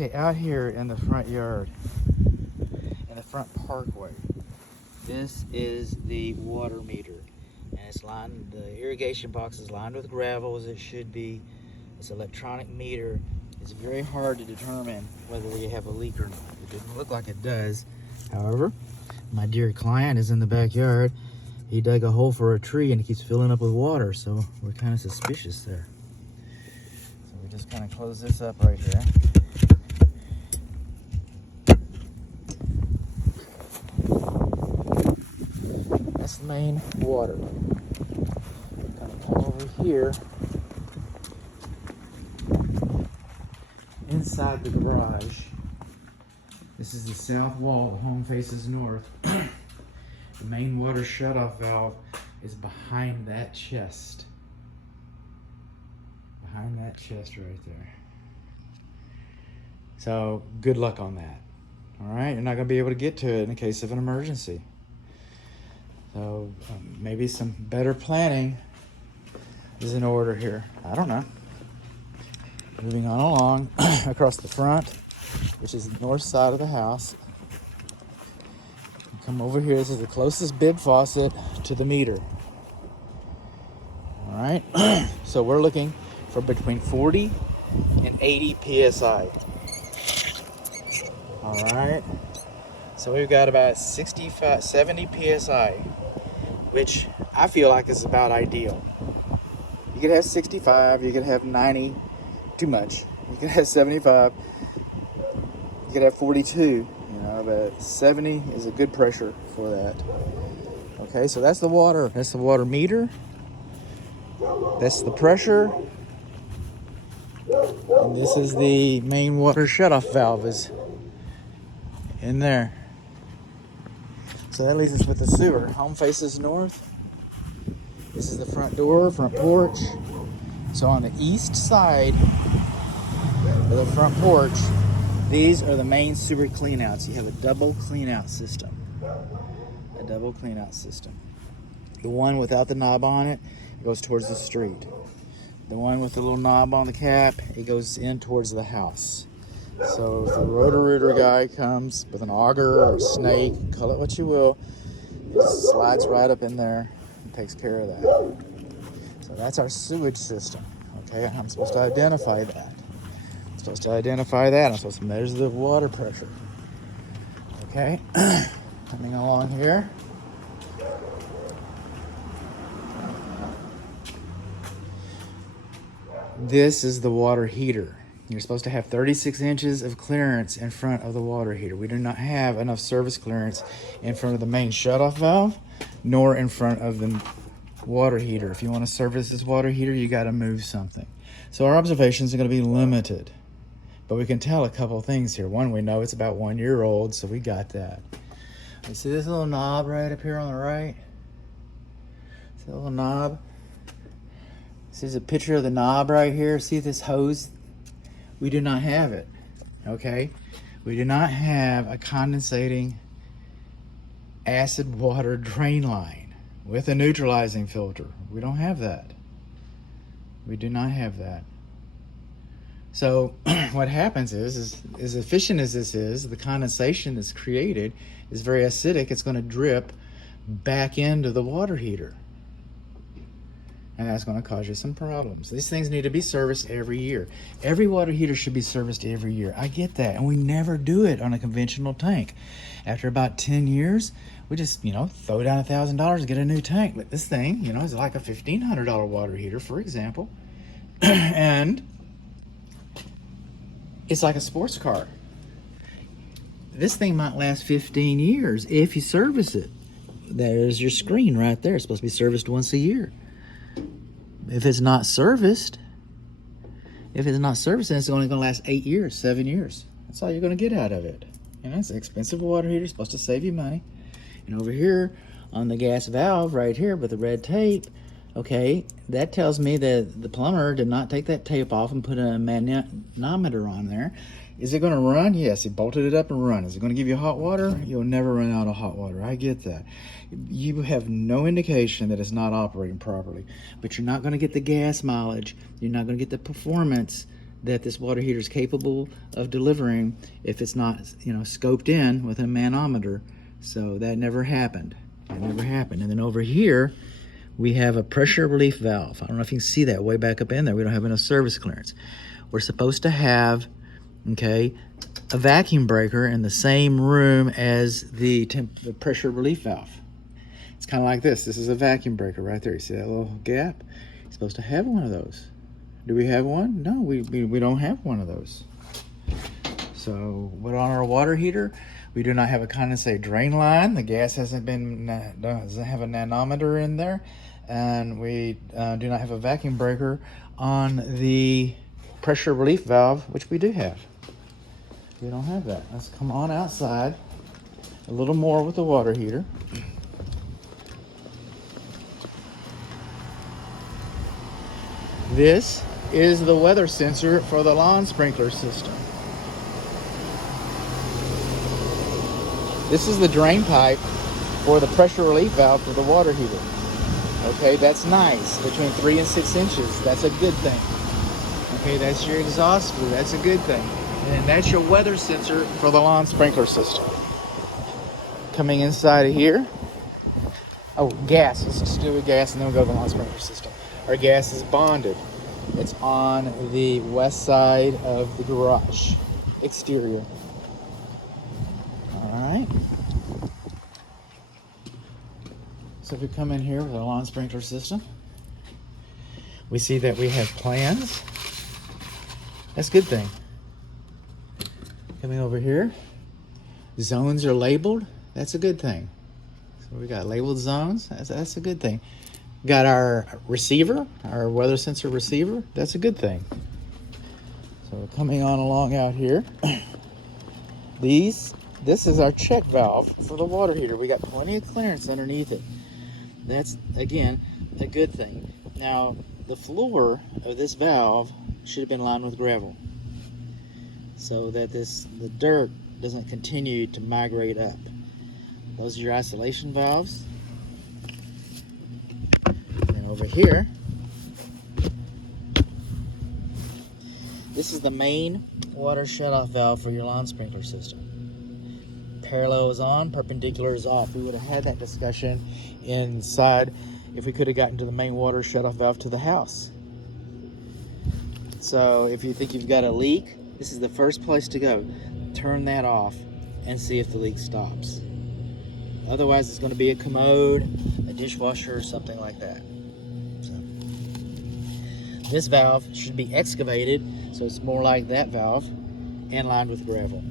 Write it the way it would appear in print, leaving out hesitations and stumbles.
Okay, out here in the front yard, in the front parkway, this is the water meter. And it's lined, the irrigation box is lined with gravel as it should be. It's an electronic meter. It's very hard to determine whether you have a leak or not. It doesn't look like it does. However, my dear client is in the backyard. He dug a hole for a tree and it keeps filling up with water, so we're kind of suspicious there. So we just kind of close this up right here. That's the main water. Kind of come over here inside the garage. This is the south wall. The home faces north. The main water shutoff valve is behind that chest. Behind that chest right there. So good luck on that. All right, you're not going to be able to get to it in the case of an emergency. So maybe some better planning is in order here. I don't know. Moving on along across the front, which is the north side of the house. Come over here. This is the closest bib faucet to the meter. All right. So we're looking for between 40 and 80 psi. All right. So we've got about 65, 70 psi, which I feel like is about ideal. You could have 65. You could have 90. Too much. You could have 75. You could have 42. But 70 is a good pressure for that. Okay, so that's the water. That's the water meter. That's the pressure. And this is the main water shutoff valve is in there. So that leaves us with the sewer. Home faces north. This is the front door, front porch. So on the east side of the front porch, these are the main sewer cleanouts. You have a double cleanout system. A double cleanout system. The one without the knob on it goes towards the street. The one with the little knob on the cap, it goes in towards the house. So if the Roto-Rooter guy comes with an auger or a snake, call it what you will, it slides right up in there and takes care of that. So that's our sewage system. Okay, I'm supposed to identify that. I'm supposed to measure the water pressure. Okay, coming along here. This is the water heater. You're supposed to have 36 inches of clearance in front of the water heater. We do not have enough service clearance in front of the main shutoff valve, nor in front of the water heater. If you want to service this water heater, you got to move something. So our observations are going to be limited. But we can tell a couple things here. One, we know it's about 1 year old, so we got that. You see this little knob right up here on the right? See the little knob? This is a picture of the knob right here. See this hose? We do not have it, okay? We do not have a condensating acid water drain line with a neutralizing filter. We don't have that. We do not have that. So what happens is as efficient as this is, the condensation that's created is very acidic. It's going to drip back into the water heater. And that's going to cause you some problems. These things need to be serviced every year. Every water heater should be serviced every year. I get that. And we never do it on a conventional tank. After about 10 years, we just, throw down $1,000 to get a new tank. But this thing, is like a $1,500 water heater, for example. And it's like a sports car. This thing might last 15 years if you service it. There's your screen right there. It's supposed to be serviced once a year. If it's not serviced, then it's only going to last 8 years, 7 years. That's all you're going to get out of it. It's an expensive water heater. It's supposed to save you money. And over here on the gas valve right here with the red tape, okay, that tells me that the plumber did not take that tape off and put a manometer on there. Is it going to run? Yes, he bolted it up and run. Is it going to give you hot water? You'll never run out of hot water. I get that. You have no indication that it's not operating properly, but you're not going to get the gas mileage. You're not going to get the performance that this water heater is capable of delivering if it's not, scoped in with a manometer. So that never happened. That never happened. And then over here, we have a pressure relief valve. I don't know if you can see that way back up in there. We don't have enough service clearance. We're supposed to have, okay, a vacuum breaker in the same room as the pressure relief valve. It's kind of like this. This is a vacuum breaker right there. You see that little gap? You're supposed to have one of those. Do we have one? No, we don't have one of those. So, what on our water heater? We do not have a condensate drain line. The gas doesn't have a nanometer in there. And we do not have a vacuum breaker on the pressure relief valve, which we do have. We don't have that. Let's come on outside a little more with the water heater. This is the weather sensor for the lawn sprinkler system. This is the drain pipe for the pressure relief valve for the water heater. Okay, that's nice, between 3 and 6 inches. That's a good thing. Okay, that's your exhaust flue. That's a good thing. And that's your weather sensor for the lawn sprinkler system. Coming inside of here. Oh, gas. Let's just do with gas and then we'll go to the lawn sprinkler system. Our gas is bonded. It's on the west side of the garage exterior. All right. So if we come in here with our lawn sprinkler system, we see that we have plans. That's a good thing. Coming over here, zones are labeled. That's a good thing. So we got labeled zones. That's a good thing. Got our receiver, our weather sensor receiver. That's a good thing. So coming on along out here, this is our check valve for the water heater. We got plenty of clearance underneath it. That's, again, a good thing. Now, the floor of this valve should have been lined with gravel so that the dirt doesn't continue to migrate up. Those are your isolation valves. And over here, this is the main water shutoff valve for your lawn sprinkler system. Parallel is on, perpendicular is off. We would have had that discussion inside if we could have gotten to the main water shutoff valve to the house. So if you think you've got a leak, this is the first place to go. Turn that off and see if the leak stops. Otherwise, it's going to be a commode, a dishwasher, or something like that. So, this valve should be excavated, so it's more like that valve, and lined with gravel.